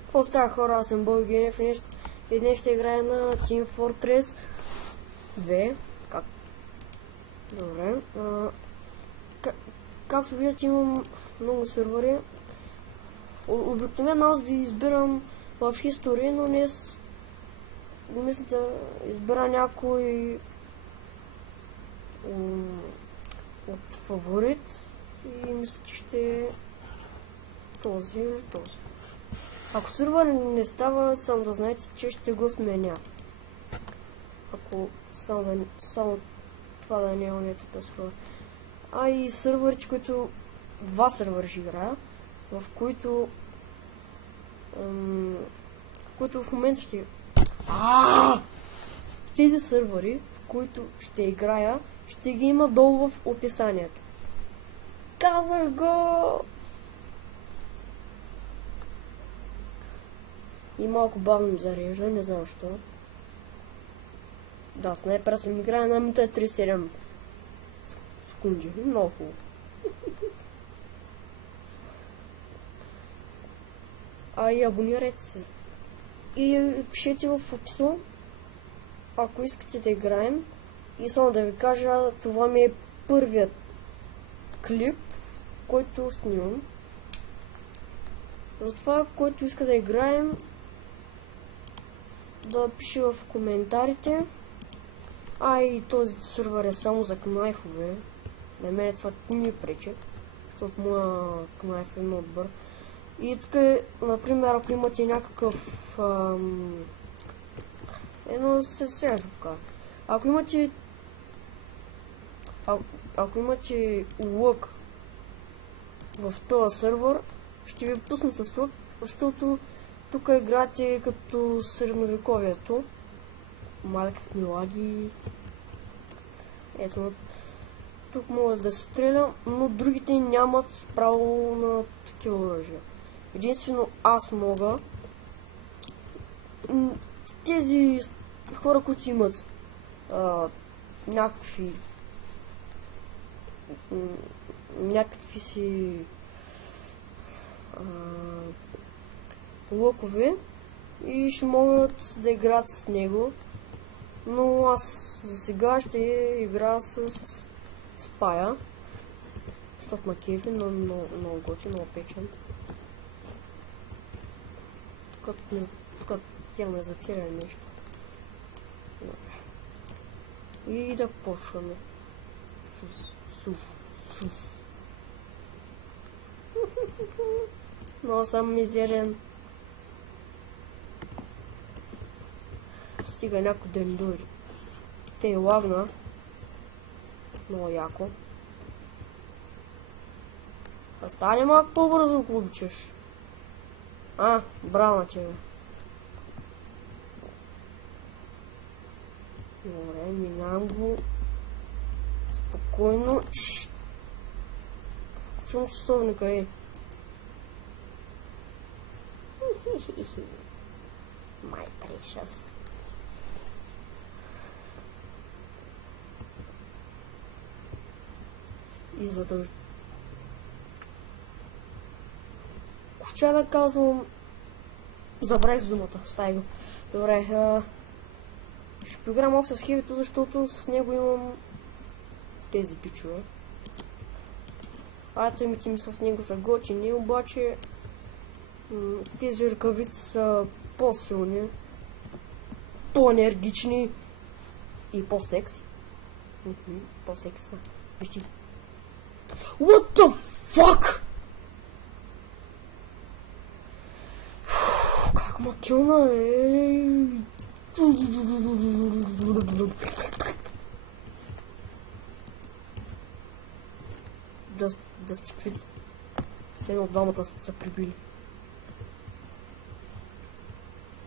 Какво става, хора? Аз съм Бой Генев и днес ще играя на Team Fortress 2. Добре. Както виждате, имам много сървъри. Обикновено аз да избирам в History, но днес мисля да избера някой от фаворит и мисля, че ще е този или този. Ако сървър не става, само да знаете, че ще го сменя. Ако само това да не е пасва. И сървърите, които два сървъра ще играя, в които в момента ще тези сървъри, в които ще играя, ще ги има долу в описанието. Казах го! И малко бавно ми зарежда, не знам що. Да, снайпера съм играя на минута 37 секунди. Много хубаво. И абонирайте се. И пишете в описа, ако искате да играем. И само да ви кажа, това ми е първият клип, който снимам. Затова, който иска да играем, да пише в коментарите. И този сървър е само за кнайфове. На мен това не ми пречи, защото моя кнайф е много добър. И тук е, например, ако имате някакъв сега ще покажа. Ако имате лък в този сървър, ще ви пусна с лък, защото тук играте като средновековието. Малките лаги. Ето, тук мога да се стрелям, но другите нямат право на такива оръжия. Единствено аз мога. Тези хора, които имат някакви си лъкове и ще могат да играят с него, но аз за сега ще играя с Пая, защото ма кефи, но много готин, много печен. Тук имаме за целия нещо. И да почваме. Но съм мизерен. Стига някой да ни дойде. Те лагна. Много яко. Стане малко по-бързо, ако обичаш. Браво на тебе. Добре, минавам го спокойно. Включвам часовника, My precious. И задължително. Ще да казвам... Забравих с думата, остави го. Добре, ще поиграм малко с хевито, защото с него имам тези бичове. Атомите ми с него са готини, обаче тези ръкавици са по-силни, по-енергични и по-секси. По-секси са. Вижте. What the fuck? Как ма килна, Да стиквите. Седно от двамата са прибили.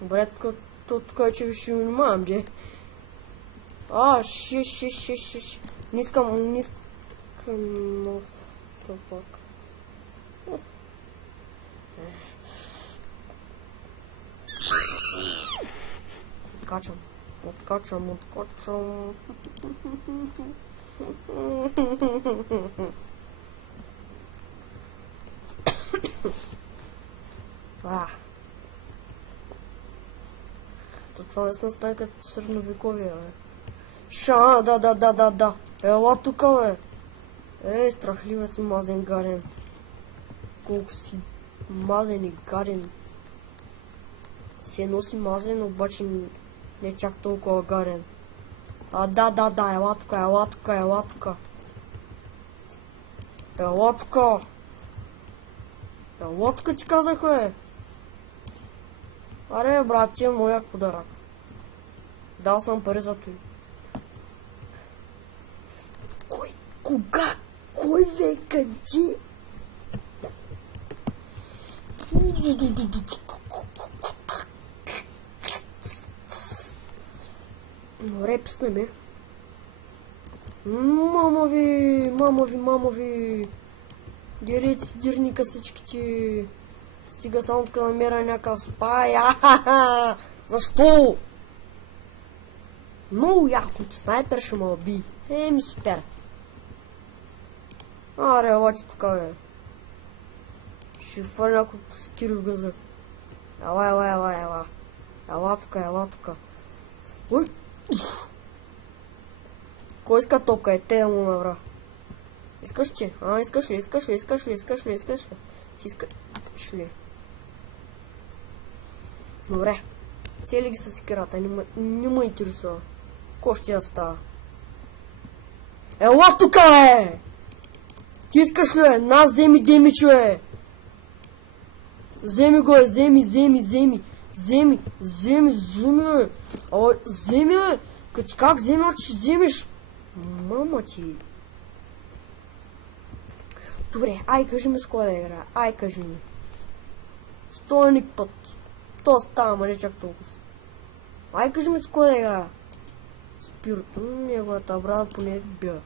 Добре, тук е, че ви ще внимавам, де. Шиш. Не искам нов топак. Откачам. това наистина стане като средновековие, бе. Ша, да. Ела тука, бе. Ей, страхливец мазен гаден. Колко си мазен и гаден. Се носи мазен, обаче не чак толкова гаден. Да, ела тука. Ела тука ти казах, бе. Аре, брат, ти е моя подарък. Дал съм пари за той. Кой века, че? Добре, писна ми. Мама ви. Делите си дирника всичките. Стига само така намеря някакъв спай. Защо? Много яко, че снайпер ще ме уби. Ми супер. Аре, елаче тука, бе. Ще хвърля няколко секири в газа. Ела. Ела тука. Ой! Кой иска топка? Те да му набра. Искаш че? Искаш ли? Ти искаш ли? Добре. Цели ги с секирата, не ме интересува. Ко ще я става? Ела тука, бе! Ти искаш ли, бе? На, вземи демичо, бе! Вземи го, бе! Вземи, бе! Вземи, бе! Как вземи, че вземеш? Мама ти! Добре, кажи ми с кой да игра. Кажи ми. Стойник път. То става, ма не чак толкова. Кажи ми с кой да игра. Спирото, неговата брат поне бива.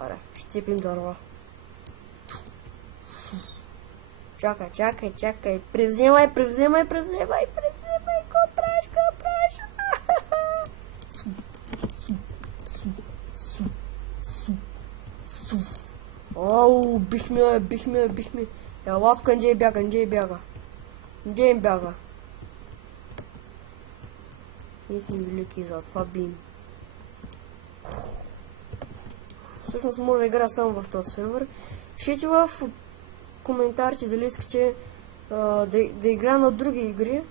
Аре, ще цепим дърва. Чакай. Превземай. Ко правиш? Оу, бихме. Ела тук, нде бяга. Нде им бяга? Ние сме велики, за това бим. Всъщност може да игра само в този сервер. Пишете в коментарите дали искате да игра на други игри.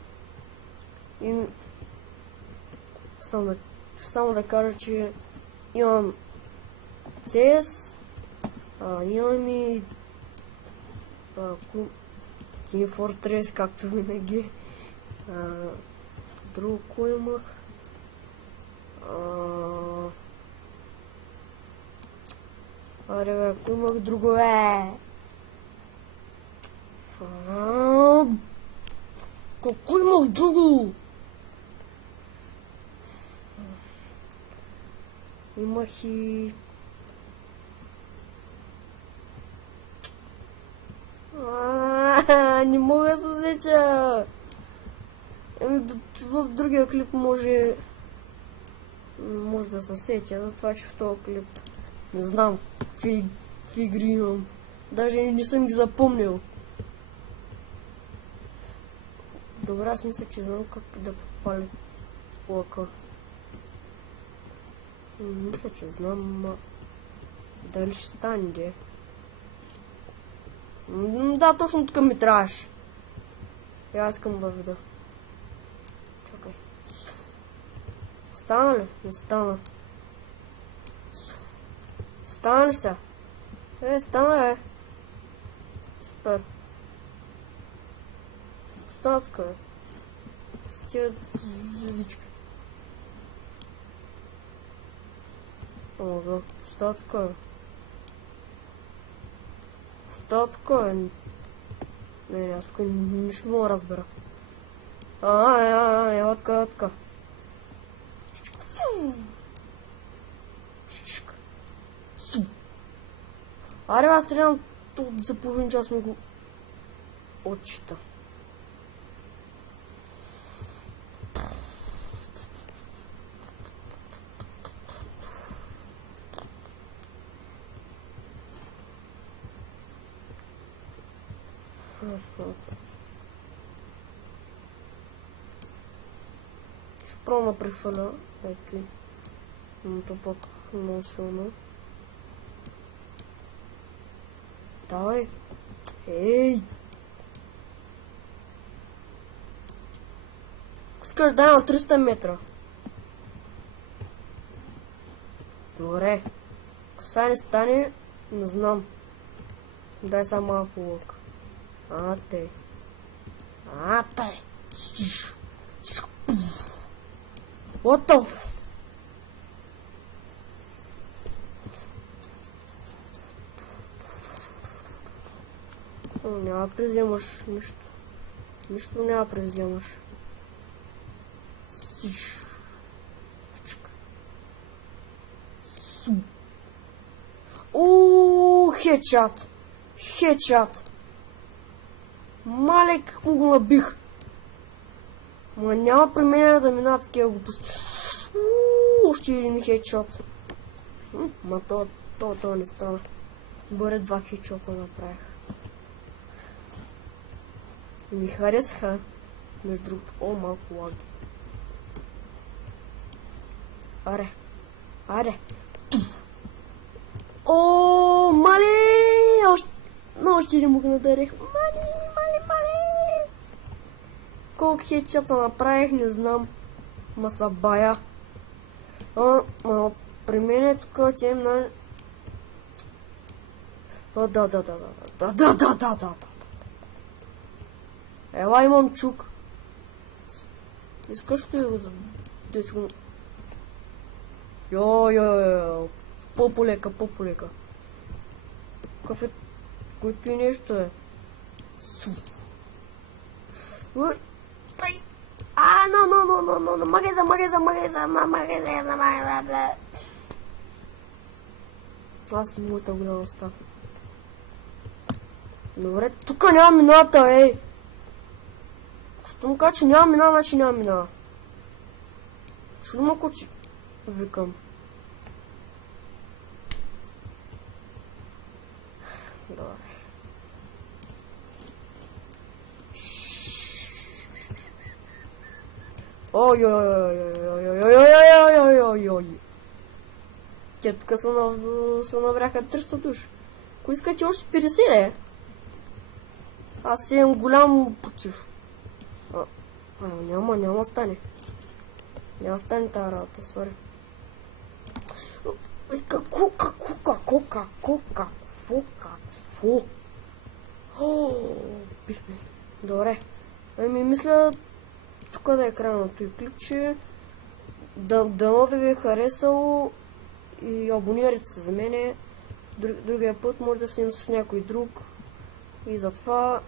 И само да кажа, че имам CS, имам и Team Fortress, както винаги. Друго кой имах? Аре, бе, ако имах друго, бе! Какво имах друго? Имах и... Не мога да се сеча! В другия клип може да се сеча, затова че в този клип не знам какви игри имам. Даже не съм ги запомнил. Добре, аз мисля, че знам как да попаля лъка. Мисля, че знам, дали ще стане, де. Да, точно тук ми трябваше. Я искам да видя. Чакай. Стана ли? Не стана. Стана ли са? Стана, Супер. Стана тук, с тия звездички. Ага, стана тук, Не, аз тук нищо мога да разбера. Отка. Аре, аз трябва за половин час ми го отчита. направо на прехвърля. Ето и. Но то пък много силно. Давай. Ей! Искаш дай на 300 метра. Добре. Ако сега не стане, не знам. Дай само малко лък. Ате. What the f... Няма да превземаш нищо. Нищо няма да превземаш. Ооо, хедшот. Хедшот. Мале, как му го набих. Ма няма при мен да мина такива глупости. Още един хедшот. Ма то не стана. Бъде 2 хедшота направих. И ми харесаха. Между другото, малко лаги. Аре. О, мале! Още един му го надарих. Мале! Колко хедшота направих, не знам. Ма са бая. При мен е тук тем на... Да. Ела, имам чук. Искаш ли го да си го... Йо. По-полека. Кафе... Който и нещо е. Но. Магаза. Аз си моята голяма става. Добре, тук няма мината, ей! Що му кажа, че няма мина, значи няма мина. Чудно ако ти викам. Добре. Ой. Те тук са навряха 300 души. Ако искате още 50, аз имам голям против. Няма стане. Няма стане тази работа, сори. Какво? Добре. Мисля тук да е края на този клипче. Дано да ви е харесало и абонирайте се за мене. Другия път може да снимам с някой друг. И затова